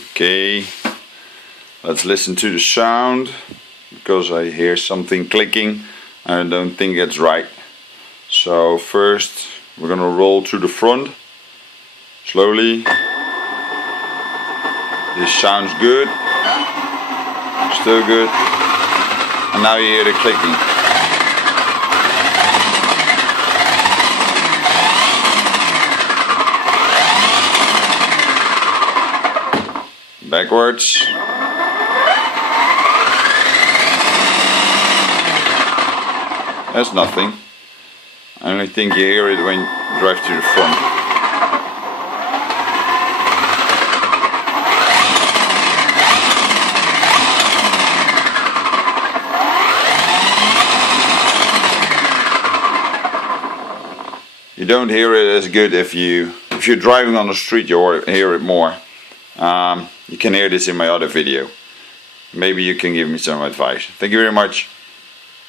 Okay, let's listen to the sound, because I hear something clicking and I don't think it's right. So first we're gonna roll to the front slowly. This sounds good, still good, and now you hear the clicking. Backwards. That's nothing. I only think you hear it when you drive to the front. You don't hear it as good if you're driving on the street. You hear it more. You can hear this in my other video. Maybe you can give me some advice. Thank you very much.